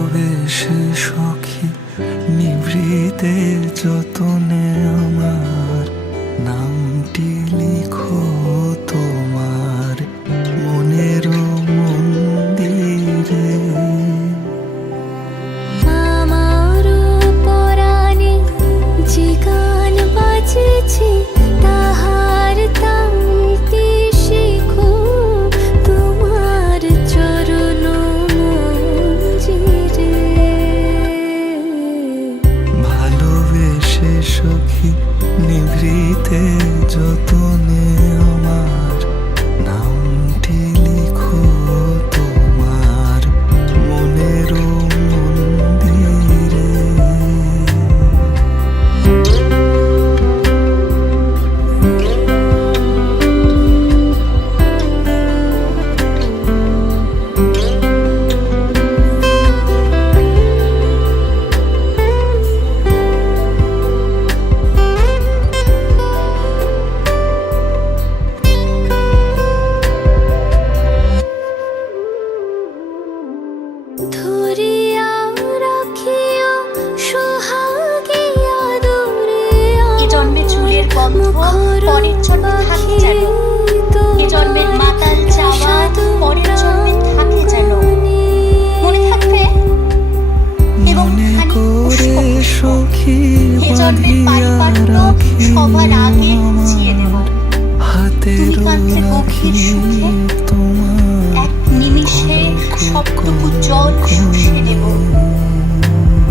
ভালোবেসে সখী নিভৃতে যতনে আমার নামটি লিখো তোমার মনের মন্দিরে। আমার পরাণে যে গান বাজেছে তাহার তালটি শিখো তোমার চরণ মঞ্জিরে। ভালোবেসে সখী নিভৃতে যতনে আমার নামটি লিখো তোমার মনের মন্দিরে। ধরিয়া রাখিও সোহাগে আদরে এ জন্মে চুলের গন্ধ পরের জন্মে থাকে যেন, এ জন্মের মাতাল চাওয়া পরের জন্মে থাকে যেন। মনে থাকবে এবং মনে করে সখী এ জন্মের পারিপাট্য সবার আগে বুঝিয়ে দেব। হাতের তুমি কাঁদলে গভীর সুখে তোমার এক নিমিষে সবটুকু জল শুষে দেব।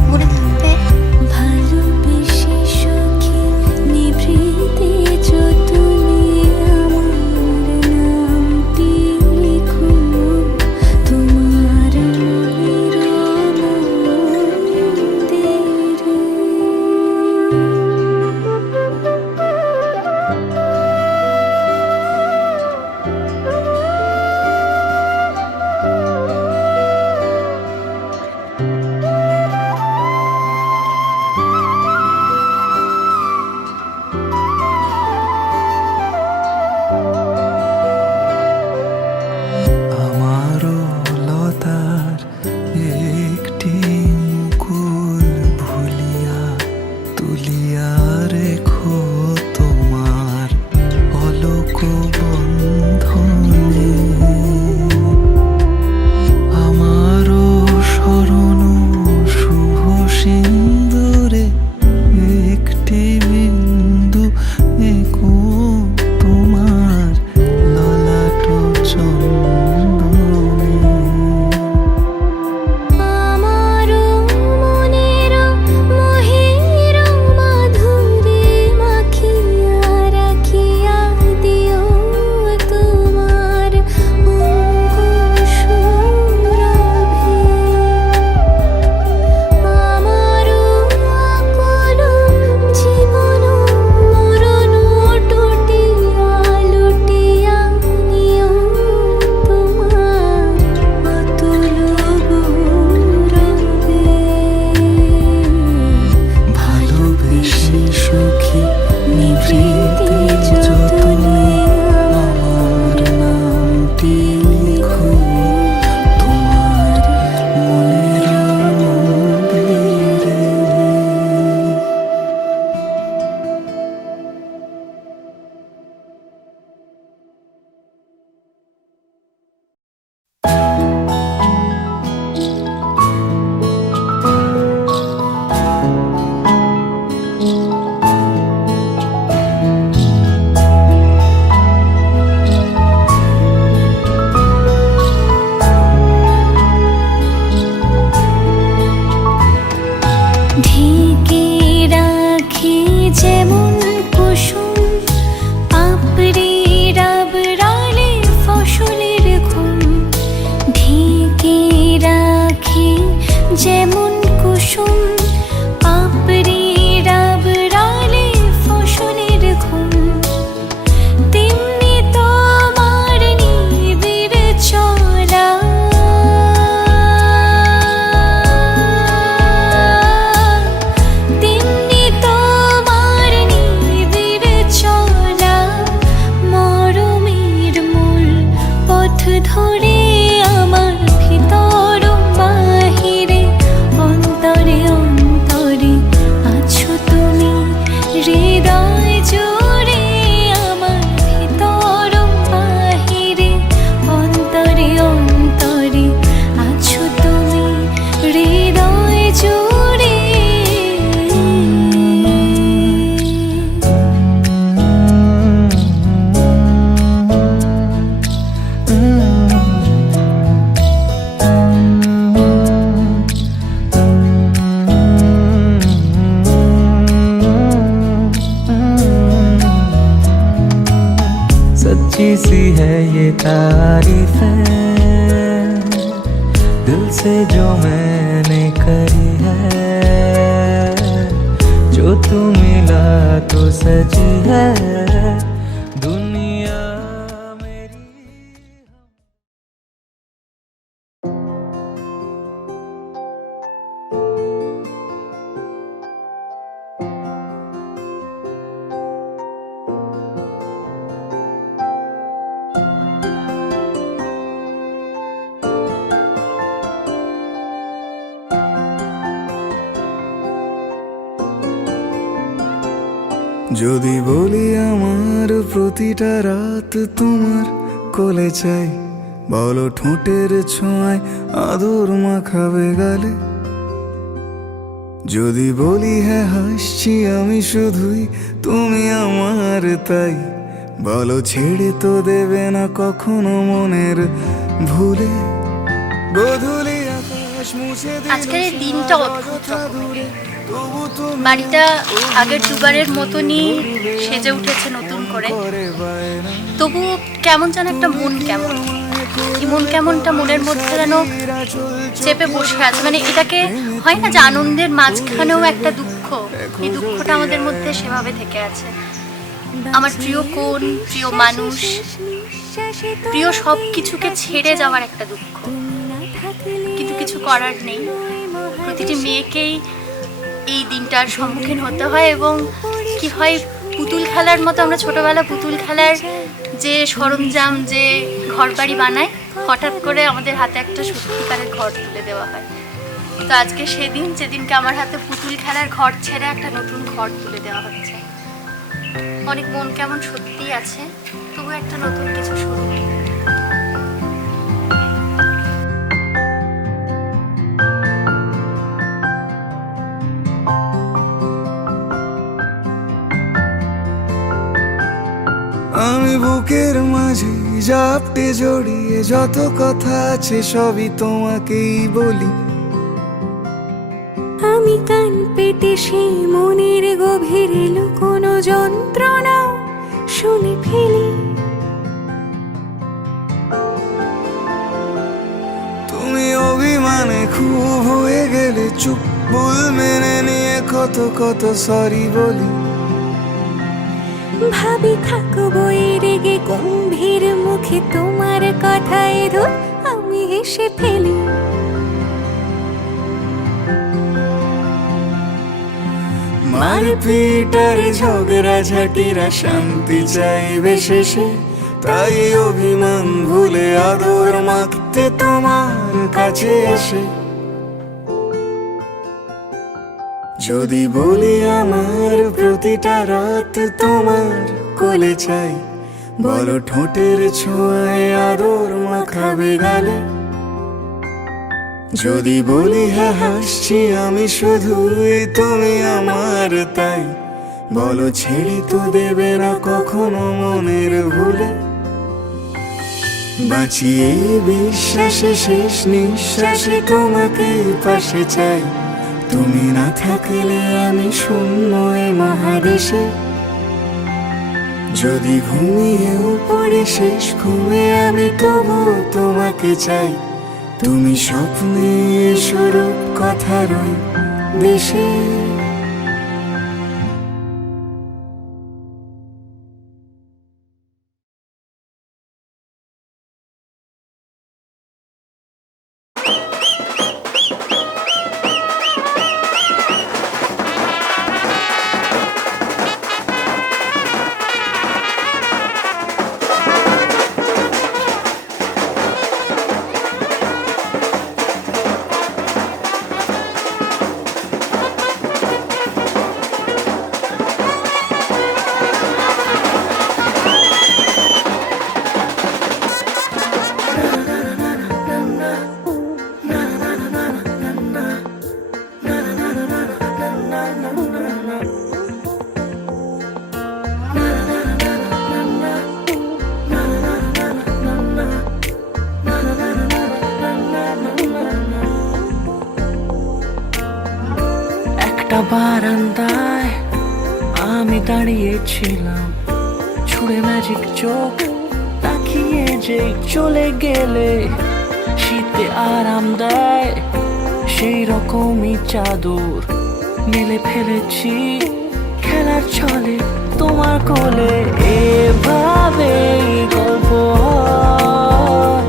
মনে থাকবে ভালোবেসে সখী নিভৃতে যতনে আমার নামটি লিখো তোমার মনের মন্দিরে। আমারও লতার একটি মুকুল ভুলিয়া তুলিয়া রেখো তোমার অলোক বন্ধনে। আমারও স্মরণ শুভ সিন্দুরে একটি বিন্দু এঁকো তোমার ললাট চন্দনে। আমার মনের মোহের মাধুরী মাখিয়া রাখিয়া দিও তোমার অঙ্গ সুরভে। আমার আকল জীবন মরণ টুটিয়া লুটিয়া নিও তোমার অতুল গৌরবে। ভালোবেসে সখী নিভৃতে যতনে আমার নামটি লিখো তোমার মনের মন্দিরে। ঢেকে রাখি যেমন কুসুম পাপড়ি রাবড়ালে ফসলের ঘুম। ঢেকে রাখি যেমন কুসুম পাপড়ি রাবড়ালে ফসলের ঘুম। তেমনি তোমার নিবিড় চলা তেমনি তোমার নিবিড় চলা মরমের মূল পথ ধরে আমার ভিতর বাহিরে सी है ये तारीफें दिल से जो मैंने करी है, जो तू मिला तो सजी है दुनिया मेरी। যদি বলি আমার প্রতিটা রাত তোমার কোলে চাই, বলো ঠোঁটের ছোঁয়ায় আদর মাখাবে গালে। যদি বলি হ্যাঁ হাসছি আমি শুধুই তুমি আমার তাই, বলো ছেড়ে তো দেবে না কখনো মনের ভুলে। গোধূলি আকাশ মুছে দিল আজকের এই দিনটা অদ্ভুত রকমের। তবু তুমি বাড়িটা আগের দুবারের মতনই সেজে উঠেছে নতুন করে, তবু কেমন যেন একটা মন কেমন, কি মন কেমনটা মনের মধ্যে যেন চেপে বসে আছে। মানে এটাকে হয় না যে আনন্দের মাঝখানেও একটা দুঃখ, এই দুঃখটা আমাদের মধ্যে সেভাবে থেকে আছে। আমার প্রিয় কোন, প্রিয় মানুষ, প্রিয় সব কিছুকে ছেড়ে যাওয়ার একটা দুঃখ, কিন্তু কিছু করার নেই। প্রতিটি মেয়েকেই এই দিনটার সম্মুখীন হতে হয়। এবং কি হয়, পুতুল খেলার মতো আমরা ছোটবেলা পুতুল খেলার যে সরঞ্জাম, যে ঘর বাড়ি বানাই, হঠাৎ করে আমাদের হাতে একটা সত্যিকারের ঘর তুলে দেওয়া হয়। তো আজকে সেদিন, যেদিনকে আমার হাতে পুতুল খেলার ঘর ছেড়ে একটা নতুন ঘর তুলে দেওয়া হচ্ছে। অনেক মন কেমন সত্যিই আছে, তবু একটা নতুন কিছু শুরু। আমি বুকের মাঝে জাপটে জড়িয়ে যত কথা আছে সবই তোমাকেই বলি। আমি কান পেতে সেই মনের গভীরে লুকোনো যন্ত্রণা শুনে ফেলি। তুমি অভিমানে খুব হয়ে গেলে চুপ, ভুল মেনে নিয়ে কত কত সরি বলি। ভাবি থাকবো এই রেগে গম্ভীর মুখে তোমার কথায় ধর আমি হেসে ফেলি। মারপিট আর ঝগড়া ঝাঁটিরা শান্তি চাইবে শেষে, তাই অভিমান ভুলে আদর মাখতে তোমার কাছে এসে। যদি বলি আমার প্রতিটা রাত তোমার কোলে চাই, বলো ঠোঁটের ছোঁয়ায় আদর মাখাবে গালে। যদি বলি হ্যাঁ হাসছি আমি শুধুই তুমি আমার তাই, বলো ছেড়ে তো দেবে না কখনো মনের ভুলে। বাঁচিয়ে বিশ্বাসে শেষ নিঃশ্বাসে তোমাকে পাশে চাই, তুমি না থাকলে আমি শূন্য এ মহাদেশে। যদি ঘুমিয়েও পড়ি শেষ ঘুমে আমি তবু তোমাকে চাই, তুমি স্বপ্নে স্বরূপ কথার ওই দেশে। একটা বারান্দায় আমি দাঁড়িয়েছিলাম, ছুঁড়ে ম্যাজিক চোখ যে চলে গেলে শীতে আরাম দেয়, সেই রকমই চাদর মেলে ফেলেছি খেলার ছলে তোমার কোলে। এভাবে গল্প হয়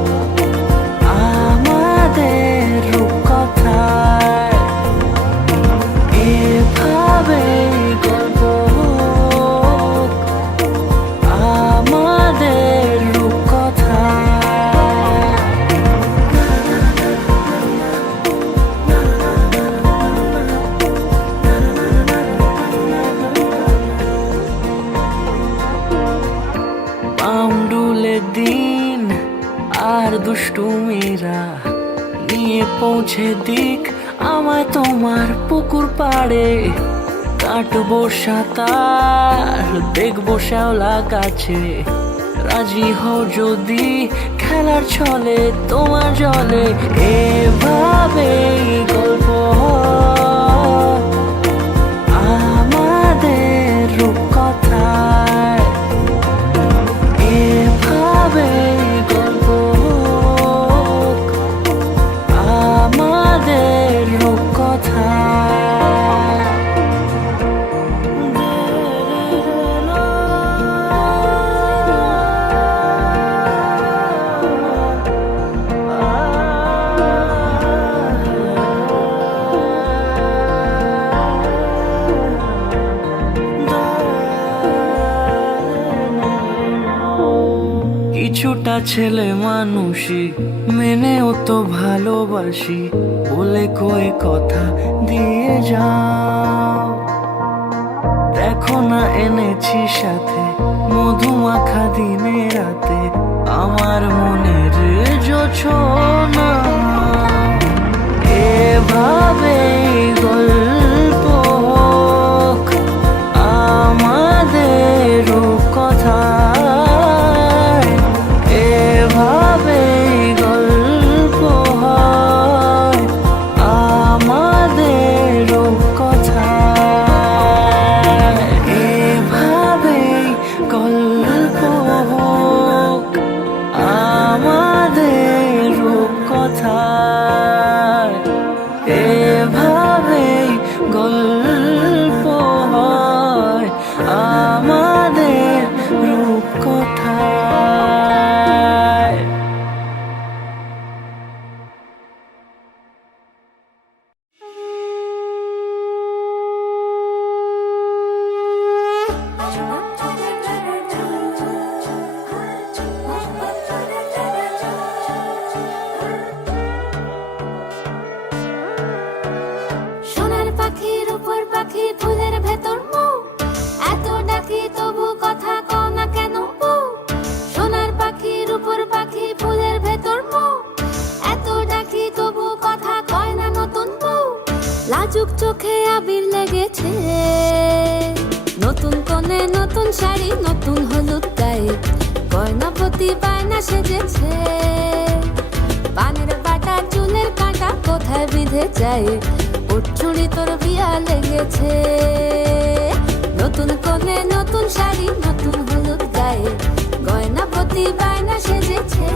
আমাদের রূপকথায়, এভাবে গল্প হোক আমাদের রূপকথায়। পাউন্ডুলে দিন আর দুষ্টু মেয়েরা নিয়ে পৌঁছে দিক আমায় তোমার পুকুর পাড়ে। কাটবো সাঁতার, দেখবো শ্যাওলা গাছে, রাজি হও যদি খেলার ছলে তোমার জলে। এভাবে গল্প হয় আমাদের রূপকথায়, এভাবে গল্প হোক আমাদের রূপকথায়। কিছুটা ছেলে মানুষই মেনেও তো ভালোবাসি, বলে কয়ে কথা দিয়ে যাও। দেখো না এনেছি সাথে মধুমাখা দিনে রাতে আমার মনের জোছনা। এভাবে গল্প হোক আমাদের রূপকথায়, এভাবে গল্প হয় আমাদের রূপকথায়, এভাবে গল্প হোক আমাদের রূপকথায়, এভাবে গল্প হয় আমাদের রূপকথায়। সোনার পাখির উপর পাখি ফুলের ভেতর মৌ, এত ডাকি তবু কথা কও না কেন বউ। সোনার পাখির উপর পাখি ফুলের ভেতর মৌ, এত ডাকি তবু কথা কয় না নতুন বউ। লাজুক চোখে আবির লেগেছে, নতুন কোণে নতুন শাড়ি নতুন হলুদ গায়ে, গয়নাপতি বায়না সেজেছে। পানের বাটা চুলের কাঁটা কোথায় বিঁধে যায়, ওর চুড়ি তোর বিয়া লেগেছে। নতুন কোণে নতুন শাড়ি নতুন হলুদ গায়ে, গয়নাপতি বায়না সেজেছে।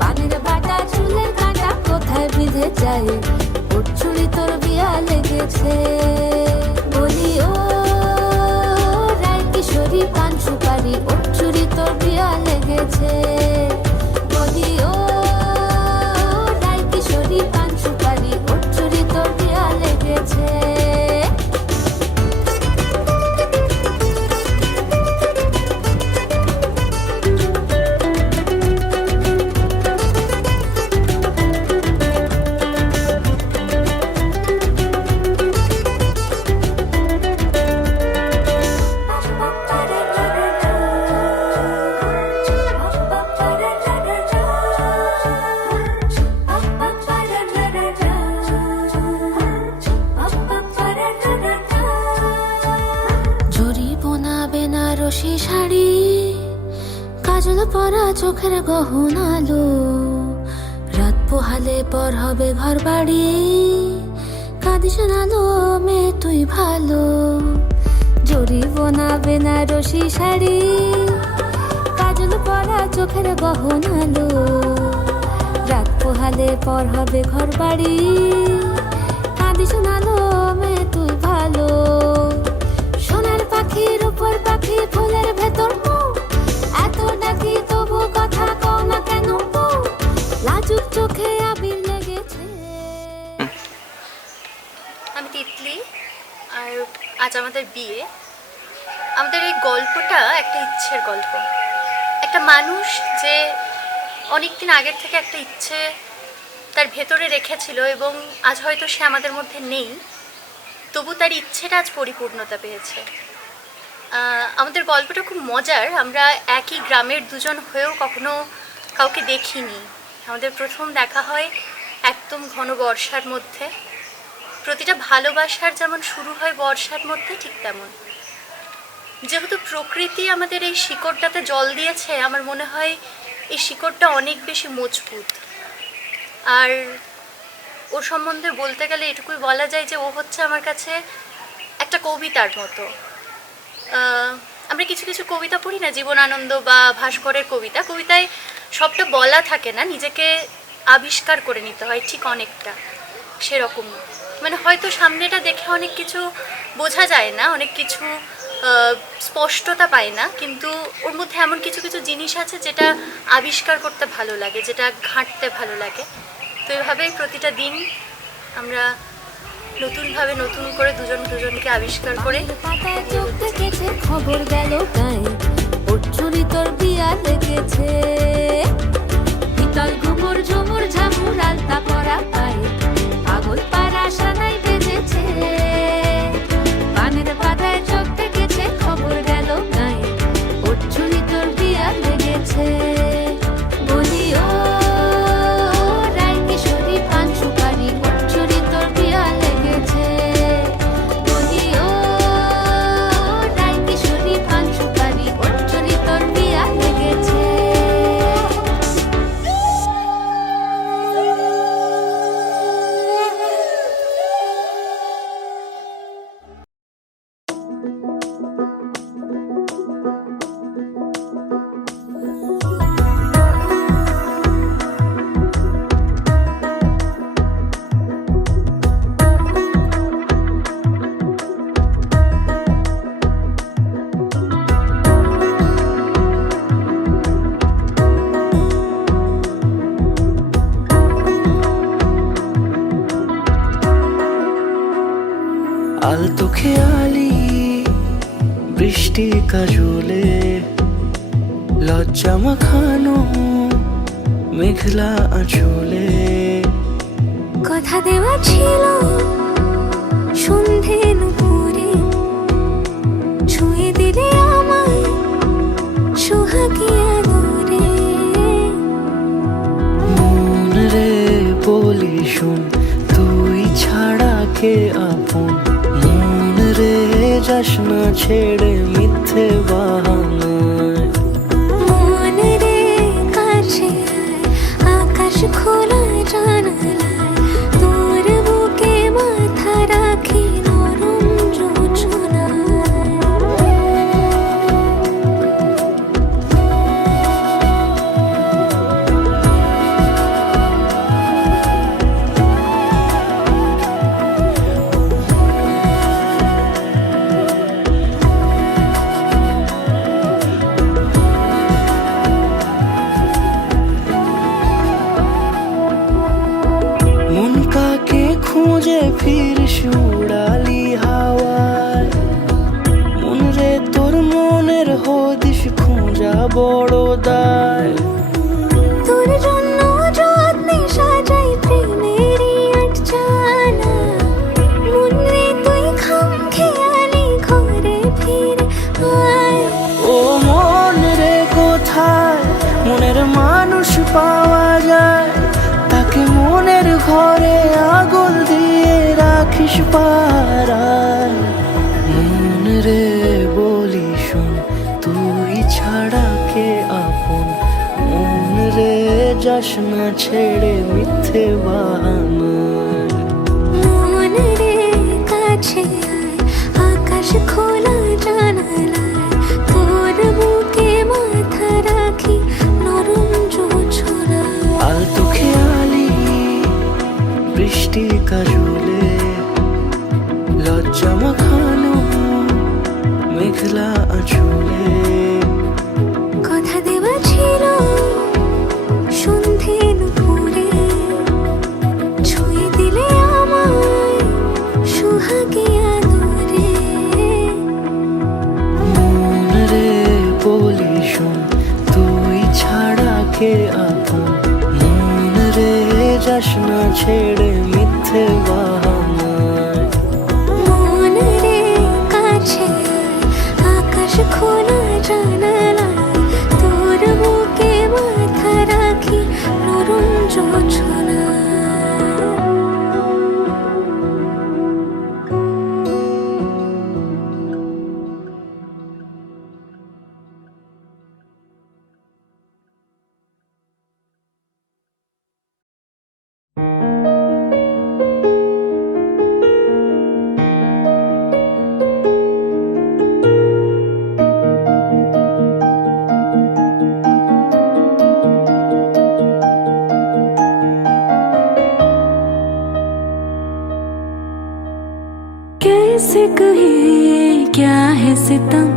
পানের বাটা চুলের কাঁটা কোথায় বিঁধে যায়, ওর চুড়ি তোর বিয়া লেগেছে। বলি ও রায় কিশোরী পান সুপারি, ওর চুড়ি তোর বিয়া লেগেছে। বলি ও রায় কিশোরী পান সুপারি, ওর চুড়ি তোর বিয়া লেগেছে। বেনারসি শাড়ি, কাজল পরা চোখের গহনালো, রাত পোহালে পর হবে ঘর বাড়ি, কাঁদিস নালো মেয়ে তুই ভালো। জড়ি বোনা বেনারসি শাড়ি, কাজল পরা চোখের গহনালো, রাত পোহালে পর হবে ঘর বাড়ি, কাঁদি শোনালো মে তুই ভালো। সোনার পাখির উপর পাখি ফুলের ভেতর মৌ, এত ডাকি তবু কথা কও না কেন বউ, লাজুক চোখে আবির লেগেছে। আমি তিতলি, আর আজ আমাদের বিয়ে। আমাদের এই গল্পটা একটা ইচ্ছের গল্প। একটা মানুষ যে অনেকদিন আগের থেকে একটা ইচ্ছে তার ভেতরে রেখেছিল এবং আজ হয়তো সে আমাদের মধ্যে নেই, তবু তার ইচ্ছেটা আজ পরিপূর্ণতা পেয়েছে। আমাদের গল্পটা খুব মজার। আমরা একই গ্রামের দুজন হয়েও কখনো কাউকে দেখিনি। আমাদের প্রথম দেখা হয় একদম ঘন বর্ষার মধ্যে। প্রতিটা ভালোবাসার যেমন শুরু হয় বর্ষার মধ্যে, ঠিক তেমন। যেহেতু প্রকৃতি আমাদের এই শিকড়টাতে জল দিয়েছে, আমার মনে হয় এই শিকড়টা অনেক বেশি মজবুত। আর ওর সম্বন্ধে বলতে গেলে এটুকুই বলা যায় যে ও হচ্ছে আমার কাছে একটা কবিতার মতো। আমরা কিছু কিছু কবিতা পড়ি না, জীবনানন্দ বা ভাস্করের কবিতা, কবিতায় সবটা বলা থাকে না, নিজেকে আবিষ্কার করে নিতে হয়, ঠিক অনেকটা সেরকম। মানে হয়তো সামনেটা দেখে অনেক কিছু বোঝা যায় না, অনেক কিছু স্পষ্টতা পায় না, কিন্তু ওর মধ্যে এমন কিছু কিছু জিনিস আছে যেটা আবিষ্কার করতে ভালো লাগে, যেটা ঘাঁটতে ভালো লাগে। তো এইভাবেই প্রতিটা দিন আমরা নতুনভাবে নতুন করে দুজন দুজনকে আবিষ্কার করে পাতায় চোখ দেখেছে, খবর গেল গায়ে, ওর চুরি তোর বিয়া লেগেছে। পিতল ঘুমুর ঝুমুর ঝামুর আলতা পরা পায়ে, পাগল পাড়া সানাই বেজেছে। পানের পাতায় চোখ দেখেছে, খবর গেল গায়ে, ওর চুরি তোর বিয়া লেগেছে। বলি ও রায় কিশোরী পান সুপারি, ওর চুরি তোর বিয়া লেগেছে। বলি ও রায় কিশোরী পান সুপারি, ওর চুরি তোর বিয়া লেগেছে। আলতো খেয়ালি বৃষ্টি কাজলে, লজ্জা মাখানো মেঘলা আঁচলে। কথা দেওয়া ছিল সন্ধে নুপুরে, ছুঁয়ে দিলে আমায় সোহাগী আদরে। মন রে বলি শোন, তুই ছাড়া কে আপন। মন রে যাস না ছেড়ে মিথ্যে বাহানায়। মন রে কাছে আয়, আকাশ খোলা জানালায়, তোর বুকে মাথা রাখি নরম যোজনায়। মন কাকে খুঁজে ফিরিস উড়ালি হাওয়ায়। মন রে তোর মনের হদিস খোঁজা বড় দায়। তোর জন্য যত্নে সাজাই প্রেমেরই আটচালা, মন রে তুই খাম খেয়ালি ঘরে ফিরে আয়। ও মন রে কোথায় মনের মানুষ পাওয়া যায়, তাকে মনের ঘরে আগুন দিয়ে রাখিস পাড়ায়। মন রে বলি শোন, তুই ছাড়া কে আপন। মন রে যাস না ছেড়ে মিথ্যে বাহানায়। মন রে কাছে আয়, আকাশ খোলা জানালায়, তোর বুকে মাথা রাখি মিষ্টি কাজলে লজ্জা মাখানো মেঘলা আঁচলে। কথা দেওয়া ছিল সন্ধে দুপুরে, ছুঁয়ে দিলে আমায় সোহাগে আদরে। মন রে বলি শোন, তুই ছাড়া কে আপন? মন রে যাস না ছেড়ে মিথ্যে বাহানায়। মন রে কাছে আকাশ খোলা জানালায়, তোর বুকে মাথা রাখি নরম জোছনা। कैसे कहे क्या है सितम,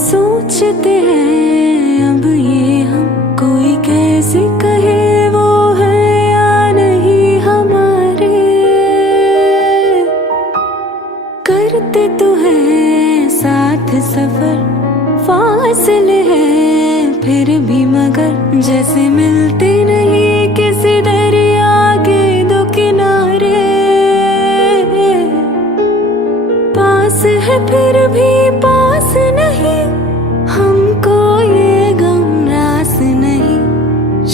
सोचते हैं अब ये हम। कोई कैसे कहे वो है या नहीं हमारे। करते तो हैं साथ सफर, फासले हैं फिर भी मगर जैसे मिलते नहीं किसी दरिया के दो किनारे। पास है फिर भी पास नहीं, हमको ये गम रास नहीं।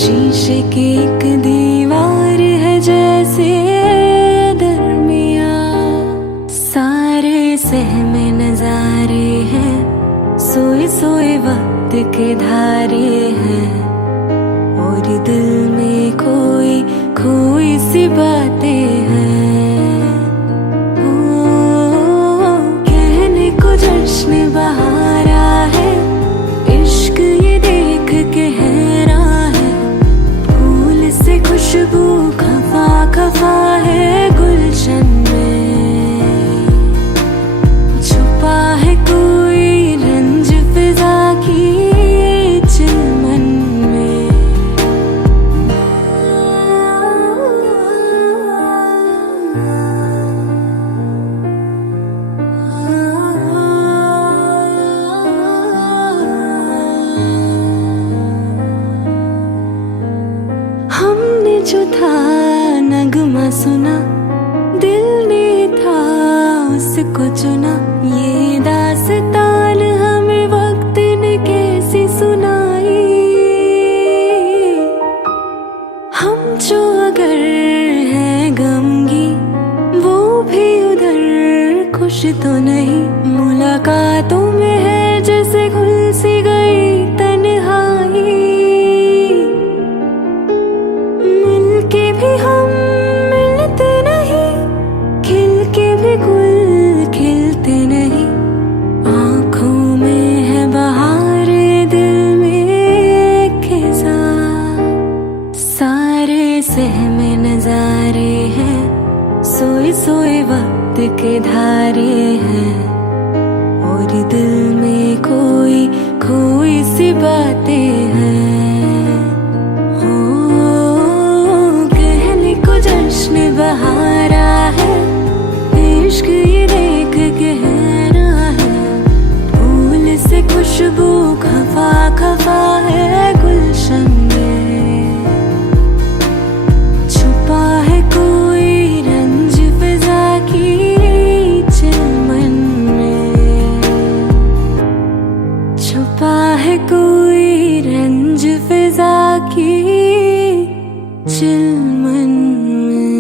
शीशे की एक दीवार है जैसे दरमिया, सारे सहमे नजारे हैं, सोए सोए वक्त के धारे हैं। और दिल में खोई खोई सी बातें हैं। जश्न बहारा है, इश्क ये देख के हैरान है। फूल से खुशबू खफा खफा है गुलशन में। छुपा है कोई रंज फिजा की चिलमन में। हमने जो था नगमा सुना, दिल ने था उसको चुना। ये दास्तान हमें वक्त ने कैसी सुनाई। हम जो अगर हैं गमगी, वो भी उधर खुश तो नहीं। मुलाकातों में है जैसे घुल सी गई तन्हाई। मिलके भी हम मिलते नहीं, खिल के भी गुल खिलते नहीं। आँखों में है बहार, दिल में खिज़ां। सारे सहमे नजारे हैं, सोए सोए वक्त के धारे हैं। और दिल में खोई खोई सी बातें हैं। हो कहने को जश्न बहारा है, इश्क ये देख के हैरान है। फूल से खुशबू खफा खफा है गुलशन में। छुपा है कोई रंज फिजा की चिलमन में। छुपा है कोई रंज फिजा की चिलमन में।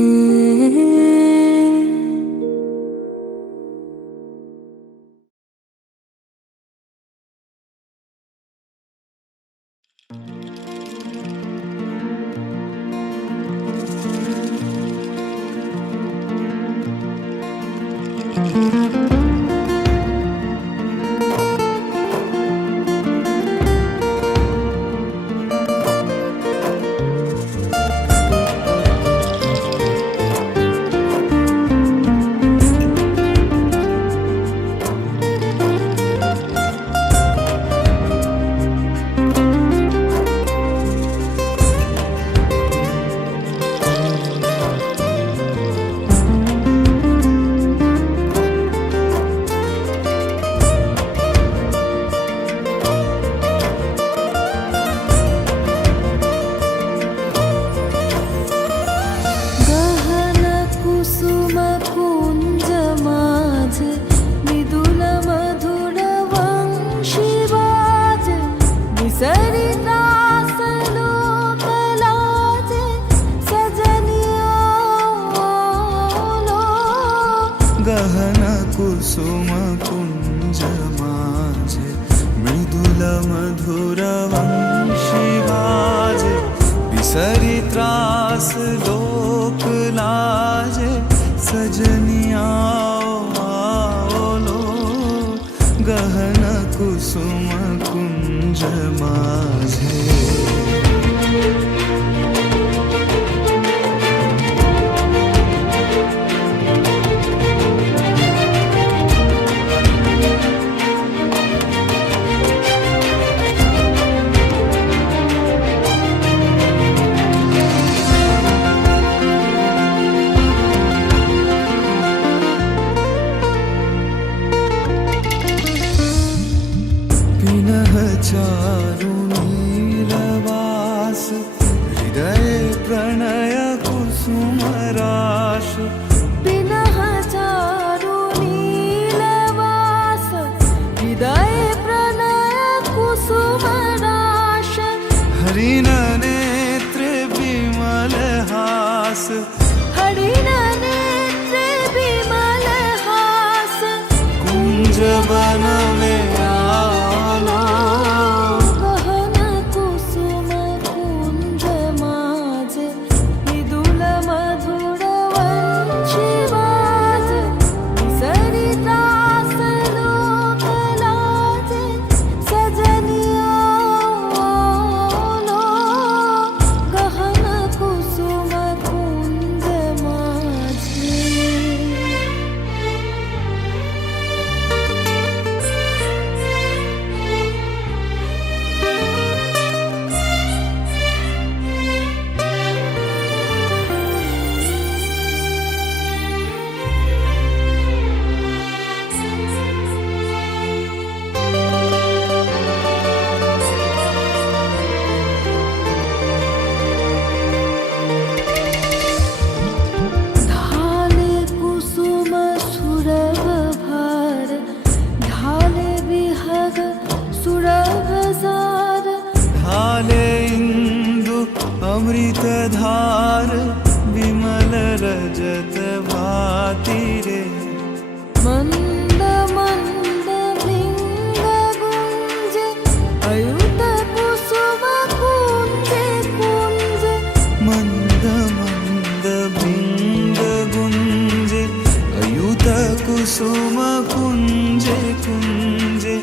कुंज माझे मृदुल मधुर वंशी वाजे विसरी दास लोक लाजे सजनिया लो गहन कुसुम कुंज माझे मृदुल मधुर वंशी वाजे विसरी त्रास लोक लाजे सजनिया लो गहन कुसुम कुंज माझे चारुनीलवास हृदय प्रणय कुसुम राश पिनः चारुनीलवास हृदय प्रणय कुसुम राश हरिण नेत्र विमल हास हरिण नेत्र विमल हास कुंज वन में आलो गहन कुसुम कुंज माझे मृदुल मधुर वंशी वाजे विसरी दास लोक लाजे सजनिया लो गहन कुसुम कुंज माझे ढाले कुसुम सुरभ भार ढाले विहग सुरभ जार ढाले इंदु अमृत धार विमल रजत भाति रे मंद मंद भृंग गुंज अयुत कुसुम कुंज कुंज मंद मंद भृंग गुंजे अयुत कुसुम कुंजे कुंजे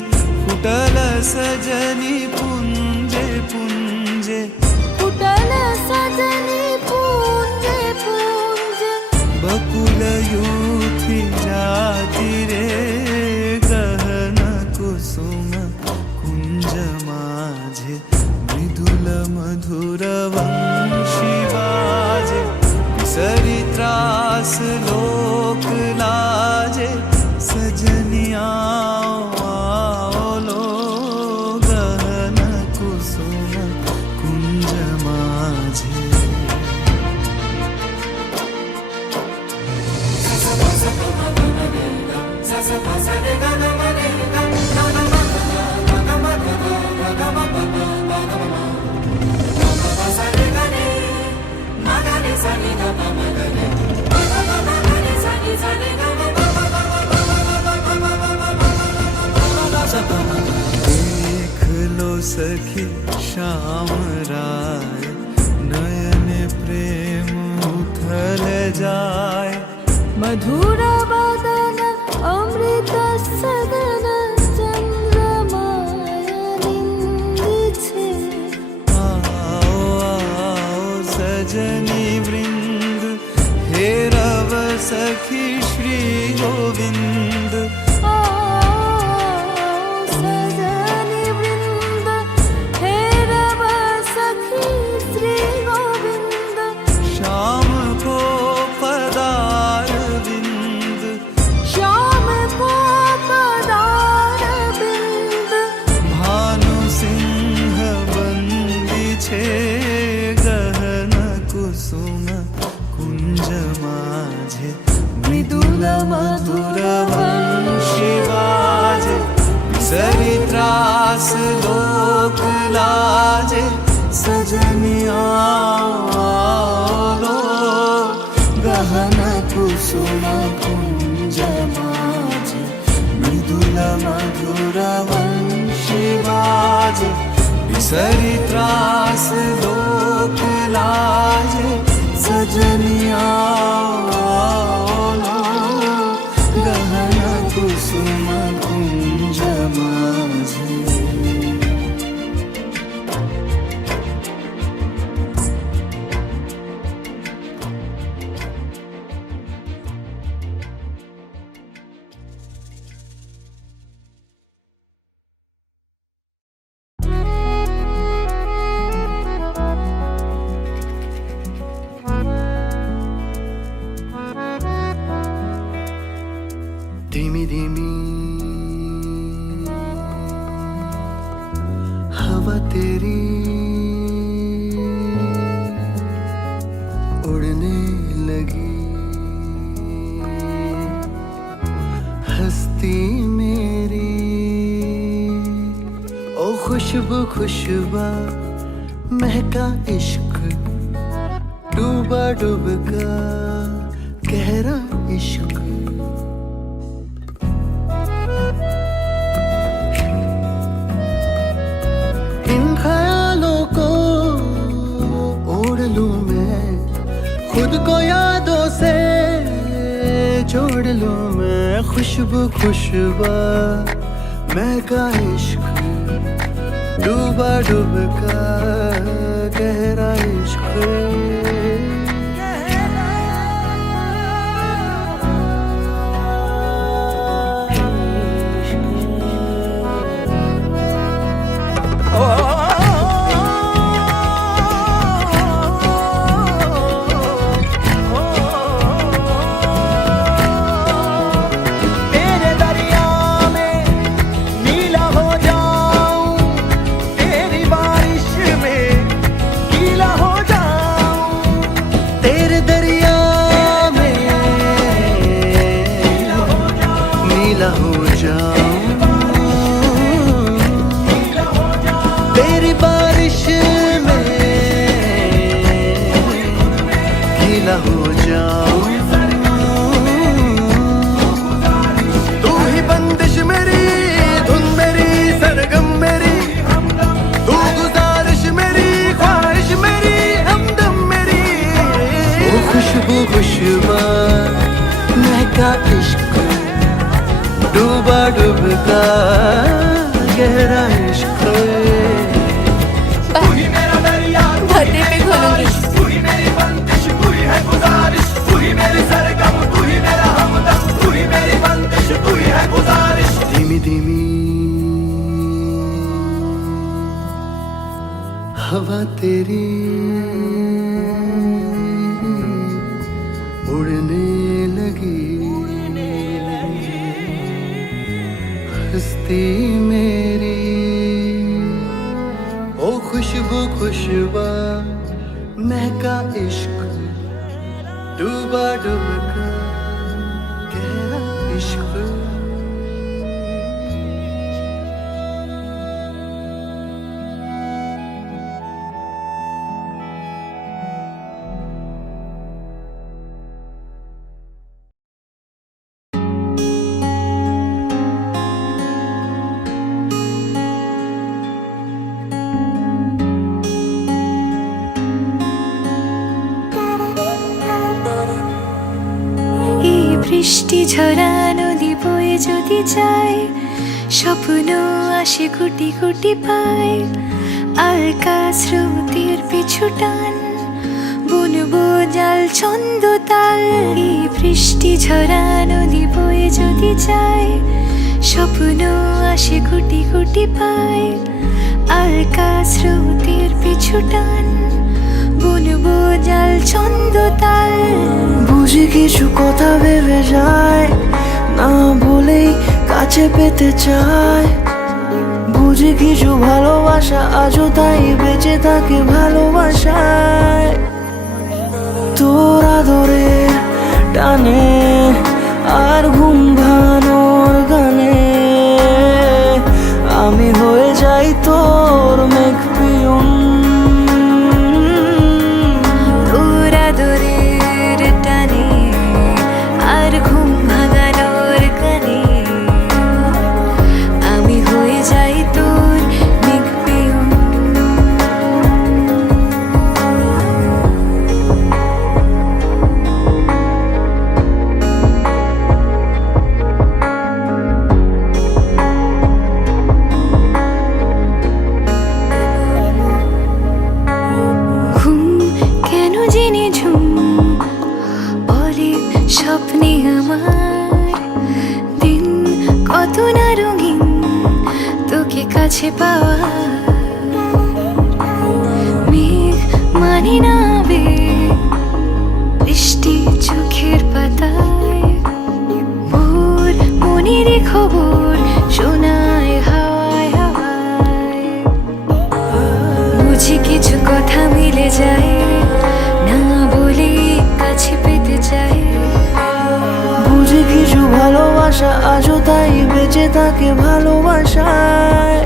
फुटल सजनी पुंजे पुंजे कुटल सजनी पूंजे पूंजे बकुल यूथी जाति रे गहन कुसुम कुंज माझे मृदुल मधुर वंशी वाजे विसरी त्रास लोक लाजे सजनिया लो गहन कुसुम कुंज माझे देख लो सखी श्याम राय नयन प्रेम उथल जाए मधुर बदन अमृत सदन चंद्रमाय निंदी छे आओ आओ सजनी वृंद हे रव सखी श्री गोविंद सजनी वृंद हे रव सखी श्री गोविंद श्याम को पदार विंद श्याम को पदार बिंद भानु सिंह बंदी छे गहन कुसुम कुंज माझे मृदुला मधुर वंशी बाजे बिसरी त्रास लोक लाजे सजनिया लो गहन कुसुम कुंज माजे मृदुला मधुर वंशी बाजे बिसरी त्रास लोक लाजे सजनिया लो गहन कुसुम कुंज माजे धीमी धीमी हवा तेरी उड़ने लगी हस्ती मेरी ओ खुशबू खुशबा महका इश्क डूबा डूबका गहरा इश्क खुद को यादों से जोड़ लूं मैं खुशबू खुशबा महका इश्क डूबा डूबका गहरा इश्क तेरी बारिश में गीला हो जाऊं तू ही बंदिश मेरी धुन मेरी सरगम मेरी तू गुजारिश मेरी ख्वाहिश मेरी हमदम मेरी वो खुशबू खुशबा महका इश्क डूबा डूबका गहरा इश्क भरने पे खोलूंगी तू ही मेरी बंदिश तू ही है गुजारिश तू ही मेरी सरगम तू ही मेरा हमदम तू ही मेरी बंदिश तू ही है गुजारिश धीमी धीमी हवा तेरी उड़ने लगी हस्ती मेरी ओ खुशबू खुशबा महका इश्क डूबा डूबका गहरा इश्क বৃষ্টি ঝরা নদী বয়ে যদি যায় স্বপ্ন আসে কোটি কোটি পায় আলকা স্রোতের পিছু টান বুনবো জাল ছন্দ তাল এই বৃষ্টি ঝরা নদী বয়ে যদি যায় স্বপ্ন আসে কোটি কোটি পায় আলকা স্রোতের পিছু টান বুনবো জাল ছন্দ তাল বুঝি কিছু কথা ভেবে যায় না বলেই কাছে পেতে চায় বুঝি কিছু ভালোবাসা আজও তাই বেঁচে থাকে ভালোবাসায় তোর আদরে টানে আমার দিন কত না রঙিন তোকে কাছে পাওয়া মেঘ মানে না বেগ বৃষ্টি চোখের পাতায় ভোর মনের খবর শোনায় হাওয়ায় হাওয়ায় বুঝি কিছু কথা মিলে যায় না বলে কাছে পেতে চাই বুঝি কিছু ভালোবাসা আজও তাই বেঁচে থাকে ভালোবাসায়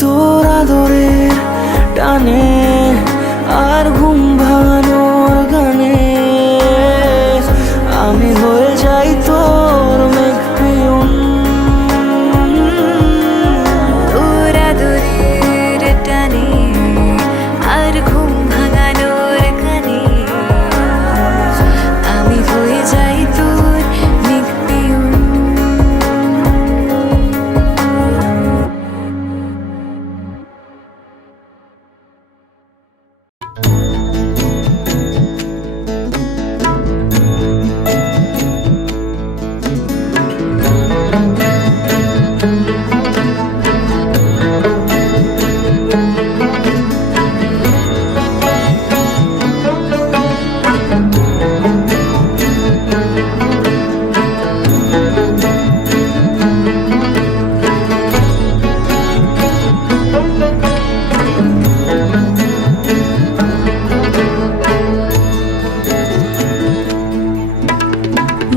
তোর আদরের টানে আর ঘুম ভাঙানোর গানে আমি হয়ে যাই তোর মেঘ পিয়ন তোর আদরের টানে আর ঘুম ভাঙানোর গানে আমি হয়ে যাই তোর মেঘ পিয়ন।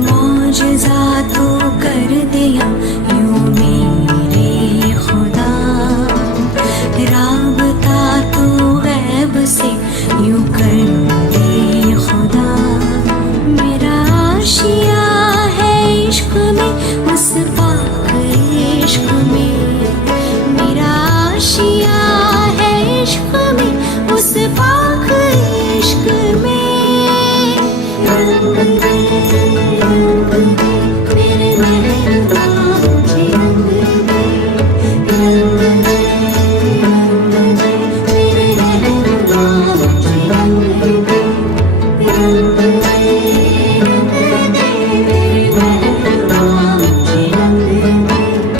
मौजज़ा तो कर दिया यूं मेरे खुदा राबता तो गैब से यूं कर दे खुदा मेरा आशिया है इश्क में उस पाक इश्क में मेरा आशिया है इश्क में उस पाक इश्क में रंग दे मेरे महबूबा मुझे रंग दे रंग दे मेरे महबूबा मुझे रंग दे रंग दे मेरे महबूबा मुझे रंग दे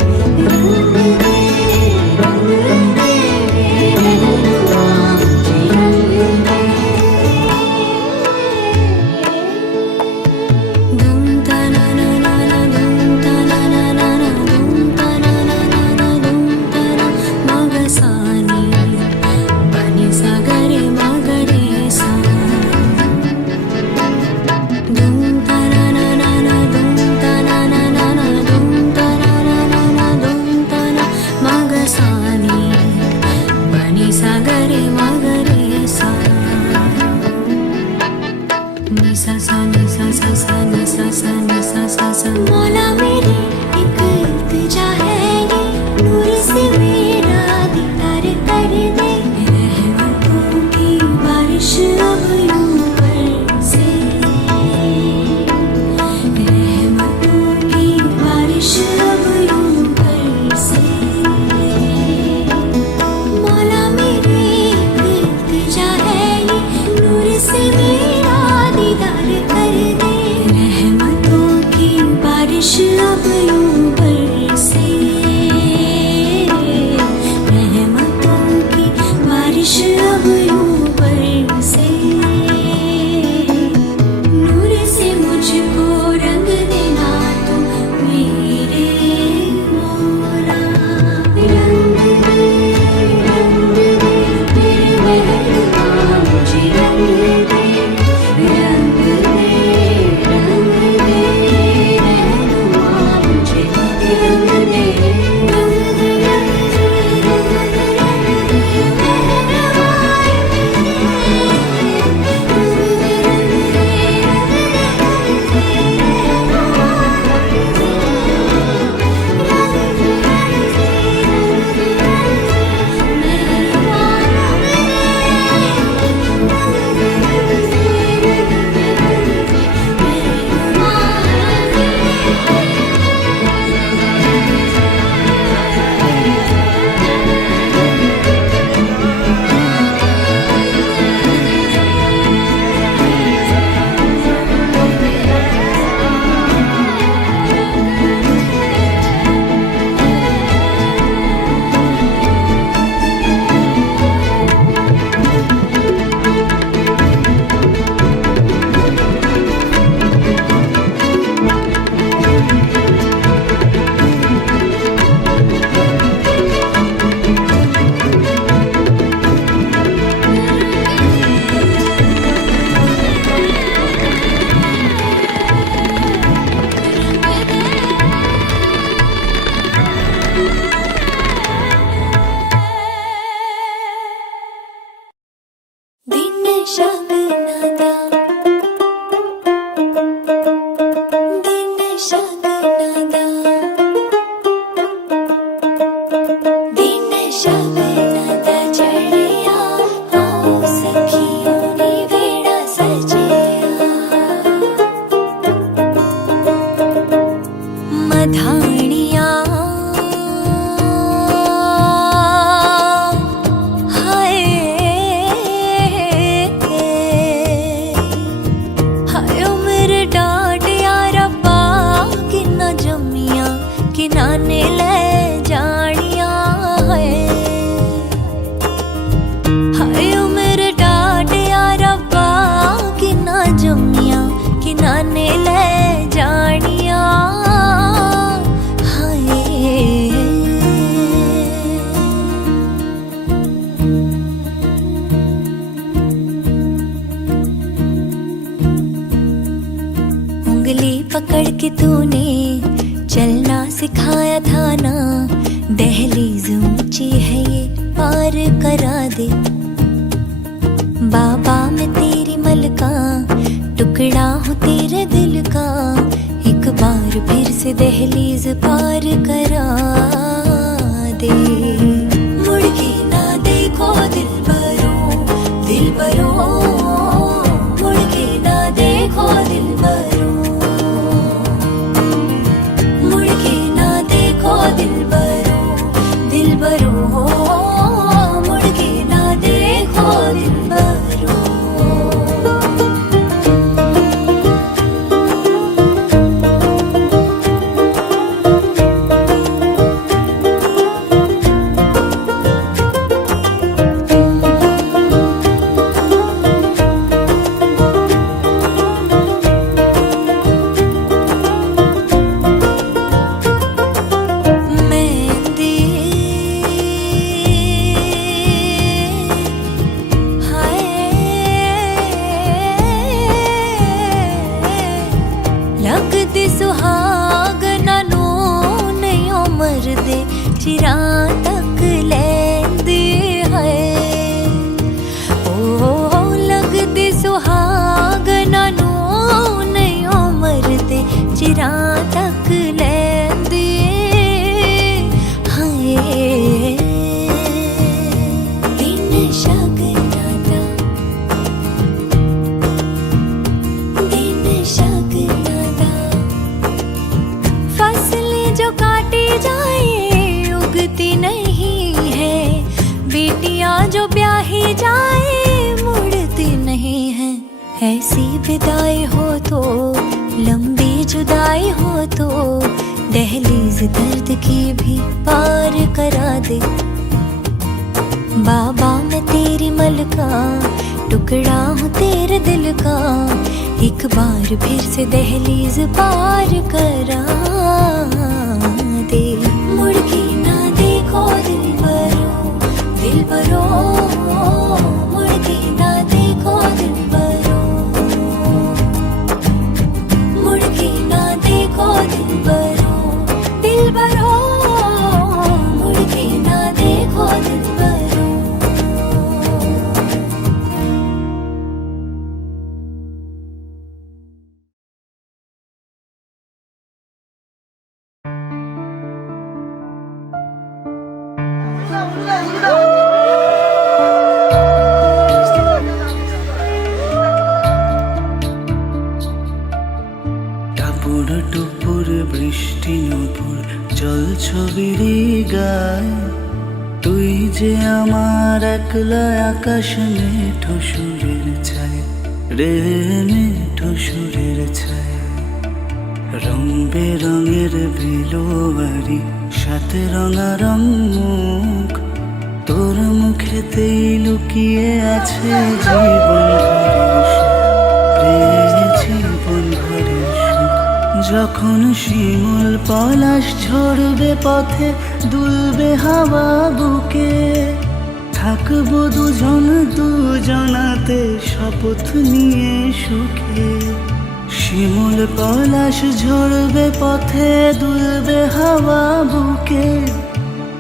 रंग दे मेरे महबूबा मुझे रंग दे dum ta na na na na dum ta na na na na dum ta na na na na dum ta na magasani pani sa gare magare sa dum ta na na na na dum ta na na na na dum ta na na na na dum ta na magasani pani sa gare magare sa ni sa sa ni sa sa sa ni sa sa ni sa sa sa मौला मेरी एक इल्तिजा है ये नूर से मेरा दीदार कर दे रहमतों की बारिश अब यूं बरसे रहमतों की बारिश अब यूं बरसे मौला मेरी एक इल्तिजा है ये नूर से मेरा दीदार कर दे रहमतों की बारिश अब पकड़ के तूने चलना सिखाया था ना, दहलीज ऊंची है ये पार करा दे। बाबा मैं तेरी मलका, टुकड़ा हूँ तेरे दिल का, एक बार फिर से दहलीज पार करा दे। मुड़ के ना देखो दिलबरों, दिलबरों, मुड़ के ना देखो दिलबरों, मुड़ के ना देखो दिलबरों, दिलबरों, मुड़ के ना देखो दिलबरों। लगदी सुहागना नू नहीं उमर दे, चिरा तक लैंदी है। ओ लगदी सुहागना नू नहीं उमर दे, चिरा तक लैंदी है। दिन शगना दा, दिन शगना दा, फसलें जो काटी जाए उगती नहीं है, बेटियां जो ब्याही जाए मुड़ती नहीं है। ऐसी विदाई हो तो, लंबी जुदाई हो तो, दहलीज दर्द की भी पार करा दे। बाबा मैं तेरी मलका, टुकड़ा हूँ तेरे दिल का, एक बार फिर से दहलीज पार करा दे। मुड़ के ना देखो दिलबरों, दिलबरों, मुड़ के ना देखो दिलबरों, मुड़ के ना देखो दिलबरों, दिलबरों, मुड़ के ना देखो दिलबरों। টাপুর টুপুর বৃষ্টি নুপুর জল ছবির গায়, তুই যে আমার একলা আকাশ মেঠো সুরের ছায় রে, মেঠো সুরের ছায়। রং বেরঙের বিলোয়ারি সাথে রঙারঙ মুখ, তোর মুখেতেই লুকিয়ে আছে জীবন ভরের সুখ রে, জীবন ভরের সুখ। যখন শিমুল পলাশ ঝরবে পথে, দুলবে হাওয়া বুকে, থাকবো দুজন দুজনাতে শপথ নিয়ে সুখে। শিমুল পলাশ ঝরবে পথে, দুলবে হাওয়া বুকে,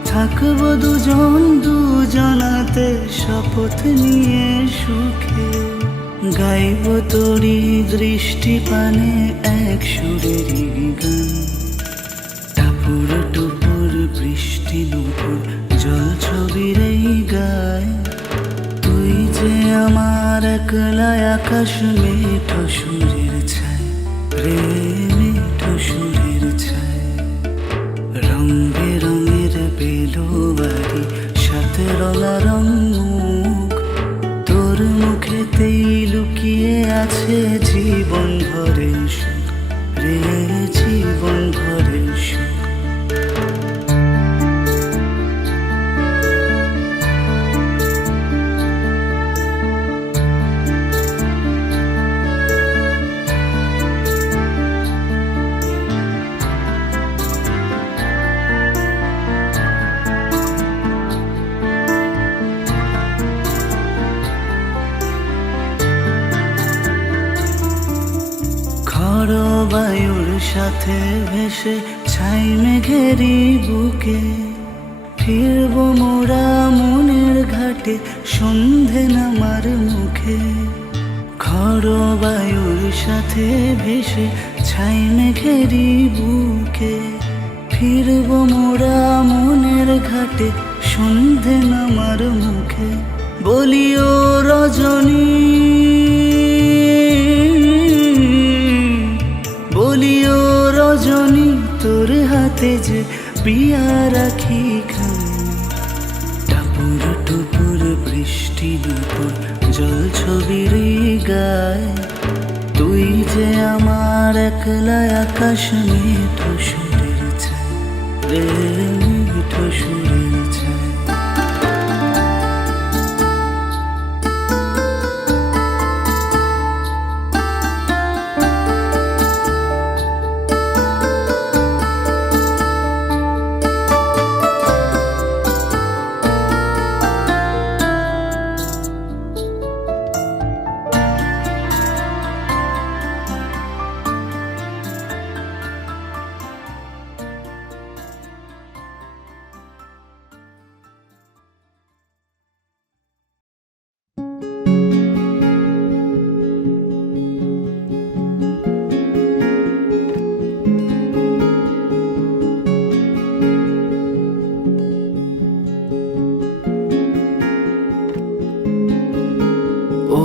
থাকবো দুজন দুজনাতে শপথ নিয়ে সুখে। গাইব তোরি দৃষ্টি পানে এক সুরেরই গান, টাপুর টুপুর বৃষ্টি নুপুর জল ছবির এই গায়, তুই যে আমার একলা আকাশ মেঠো সুরের ছায় রে, মেঠো সুরের ছায়। রং বেরঙের বেলোয়ারি সাথে রঙারঙ মুখ, তোর মুখেতেই লুকিয়ে আছে জীবন ভরের সুখ রে, জীবন ভরের সুখ। সাথে ভেসে ছাই মেঘেরি বুকে ফিরবো মোরা মনের ঘাটে সন্ধে নামার মুখে খড় বায়ুর সাথে ভেসে ছাই মেঘেরি বুকে ফিরবো মোরা মনের ঘাটে সন্ধে নামার মুখে বলিও রজনী বলিও রজনী তোর হাতে যে পিয়া রাখি খানি টাপুর টুপুর বৃষ্টি দুপুর জল ছবির গায় তুই যে আমার একলা আকাশ মিঠো সুরের ছায় রে মিঠো সুরের ছায়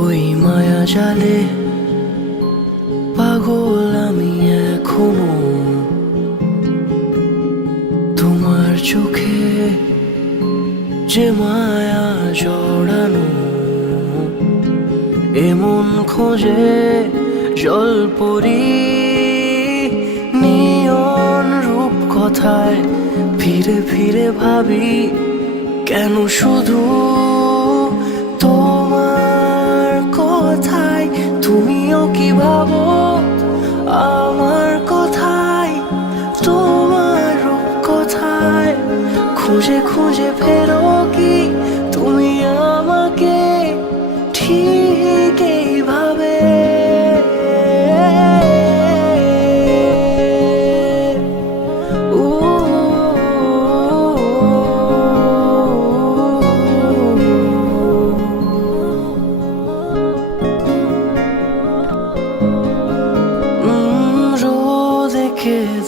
ওই মায়া জালে পাগল আমি এখনো তোমার চোখে যে মায়া জড়ানো এমন খোঁজে জলপরি নিয়ন রূপ কথায় ফিরে ফিরে ভাবি কেন শুধু তোমার কথায় তুমিও কি ভাবো আমার কথায় তোমার রূপ কথায় খুঁজে খুঁজে ফেরো কি তুমি আমাকে ঠিক এইভাবে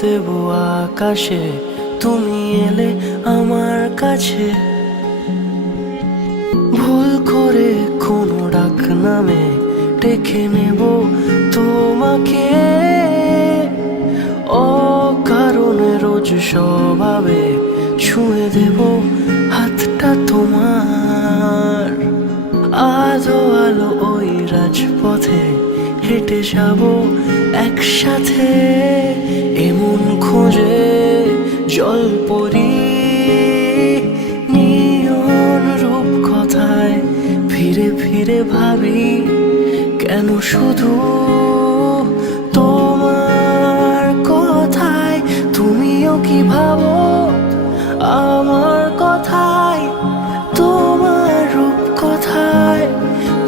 দেবো আকাশে তুমি এলে আমার কাছে ভুল করে কোনো ডাক নামে ডেকে নেব তোমাকে অকারণে রোজ স্বভাবে ছুঁয়ে দেব হাতটা তোমার আলো আলো ওই রাজপথে হেঁটে যাব একসাথে এমন খোঁজে জলপরি নিয়ন রূপ কথায় ফিরে ফিরে ভাবি কেন শুধু তোমার কথায় তুমিও কি ভাবো আমার কথায় তোমার রূপ কথায়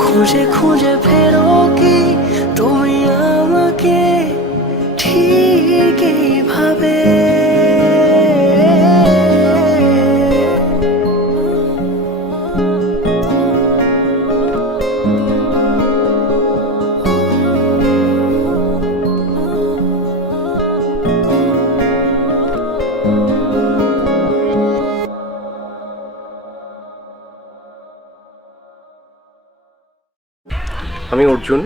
খুঁজে খুঁজে ফেরো কি তুমি আমাকে ঠিক এইভাবে আমি অর্জুন।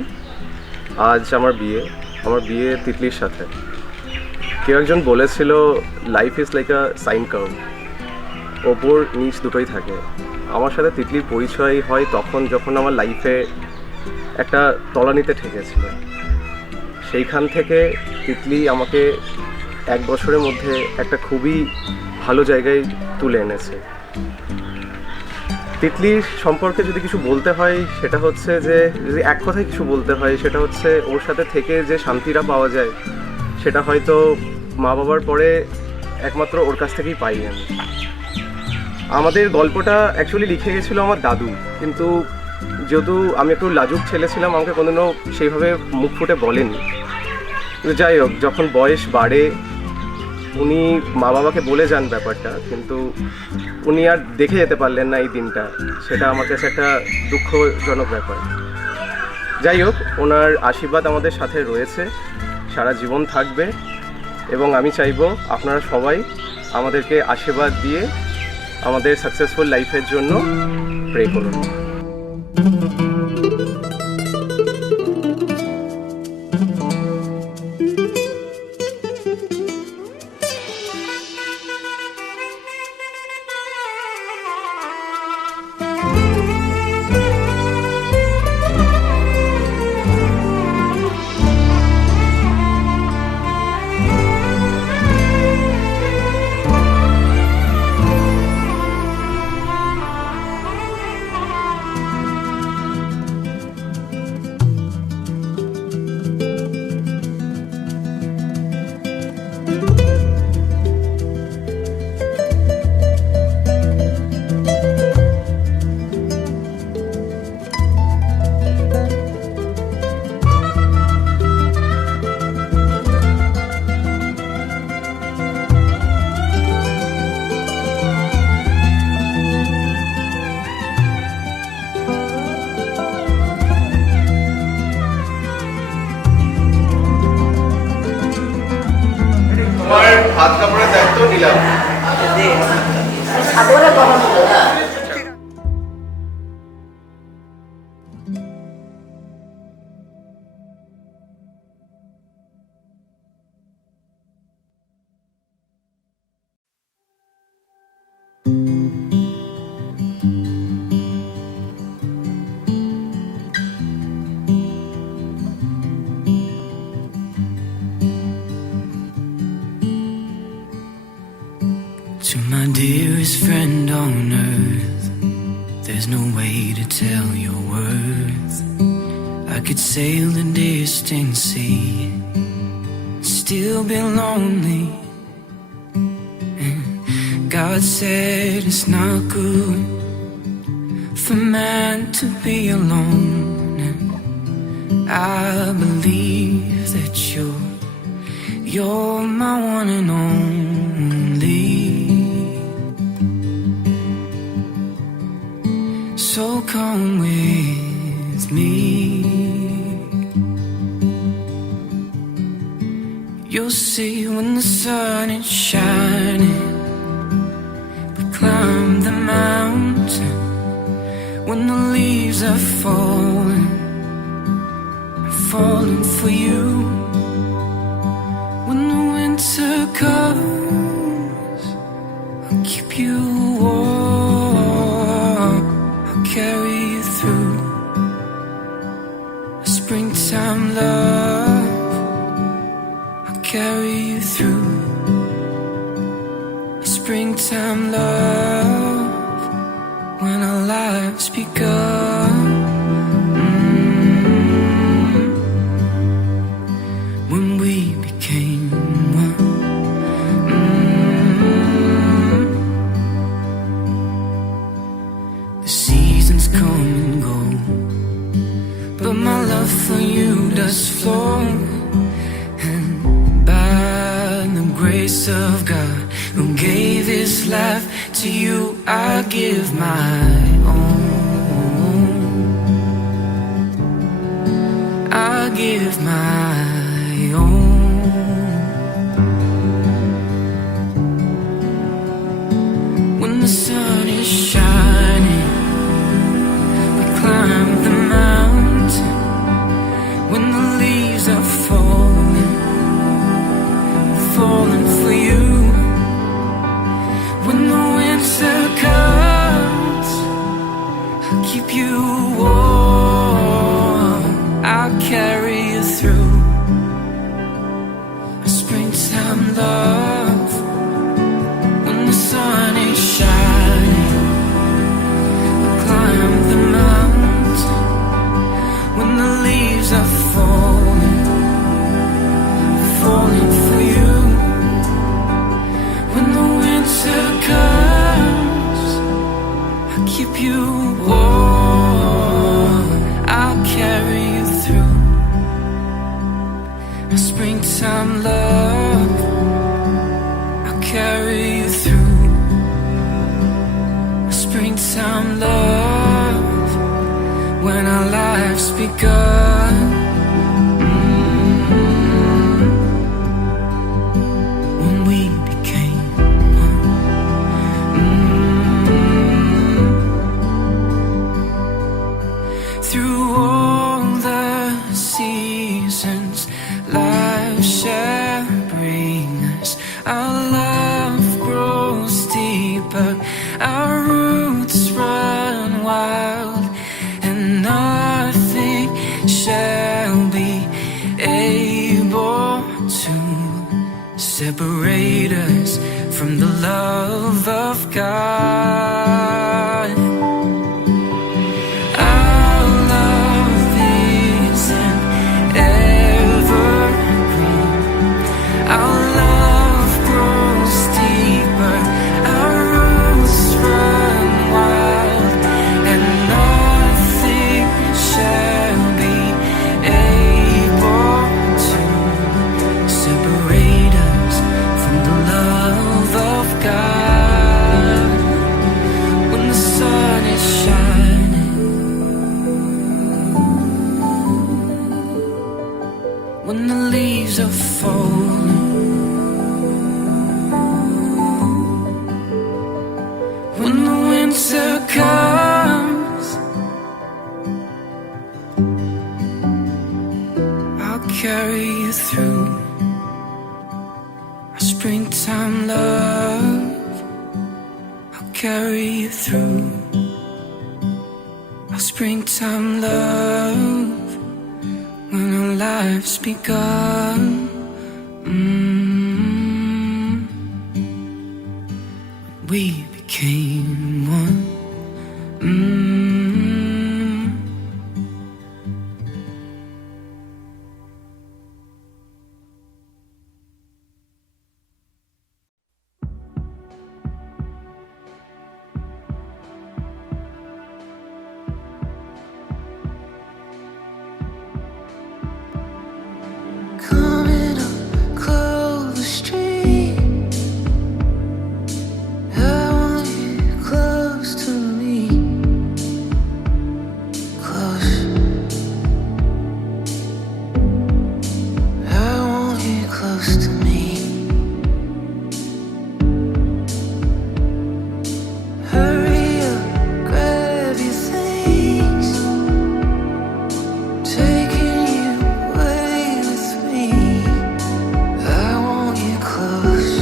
আজ আমার বিয়ে তিতলির সাথে। কেউ একজন বলেছিল life is like a sine curve, ওপর নিচ দুটোই থাকে। আমার সাথে তিতলির পরিচয় হয় তখন যখন আমার লাইফে একটা তলানিতে ঠেকেছিল। সেইখান থেকে তিতলি আমাকে 1 বছরের মধ্যে একটা খুবই ভালো জায়গায় তুলে এনেছে। তিতলির সম্পর্কে যদি কিছু বলতে হয় সেটা হচ্ছে যে, যদি এক কথায় কিছু বলতে হয় সেটা হচ্ছে ওর সাথে থেকে যে শান্তিটা পাওয়া যায় সেটা হয়তো মা বাবার পরে একমাত্র ওর কাছ থেকেই পাই আমি। আমাদের গল্পটা অ্যাকচুয়ালি লিখে গেছিলো আমার দাদু, কিন্তু যেহেতু আমি একটু লাজুক ছেলে ছিলাম আমাকে কোনোদিনও সেইভাবে মুখ ফুটে বলেনি। কিন্তু যাই হোক, যখন বয়স বাড়ে উনি মা বাবাকে বলে যান ব্যাপারটা, কিন্তু উনি আর দেখে যেতে পারলেন না এই দিনটা। সেটা আমার কাছে একটা দুঃখজনক ব্যাপার। যাই হোক, ওনার আশীর্বাদ আমাদের সাথে রয়েছে, সারা জীবন থাকবে, এবং আমি চাইবো আপনারা সবাই আমাদেরকে আশীর্বাদ দিয়ে আমাদের সাকসেসফুল লাইফের জন্য প্রে করুন। তোমার হাত কাপড়ের দায়িত্ব নিলাম। To my dearest friend on earth, there's no way to tell your worth. I could sail the distant sea, still be lonely. God said it's not good for man to be alone. I believe that you're my one and only. So come with me. You'll see when the sun is shining, we climb the mountain. When the leaves are falling, I'm falling for you. When the winter comes, I'll keep you warm, I'll carry you through a springtime love. I'll carry you through a springtime love. When our lives begun, when we became one. The seasons come and go, but my love for you does flow. And by the grace of God, who gave His life to you, I give my own. I give my own. When the sun is shining, we climb the mountain. When the leaves are falling, falling for you. When the winter comes, I'll keep you warm, I'll carry you through a springtime love. When the sun is shining, we'll climb the mountain. When the leaves are falling, falling for you. When the winter comes, I'll keep you warm. separate us from the love of God. Our love isn't evergreen. Our love grows deeper. Our roots run wild, and nothing shall be able to separate us from the love of God. When the sun is shining, when the leaves are falling, when the winter comes, I'll carry you through our springtime love. I'll carry you through our springtime love. When our lives begun, we became one. Coming up Clover Street, I want you close to me, close. I want you close to me. Hurry up, grab your things, taking you away with me. I want you close.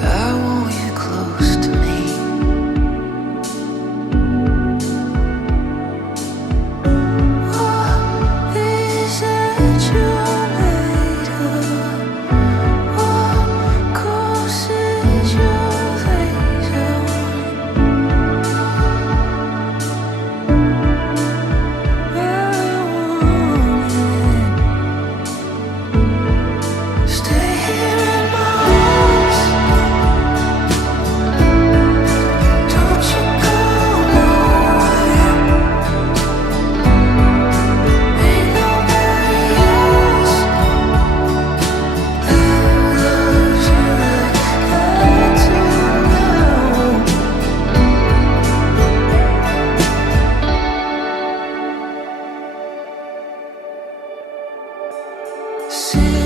I want you close to me. What is it you're made of? What causes your laser? Stay here in my arms. Don't you go nowhere. Ain't nobody else that loves you like I do now. Sing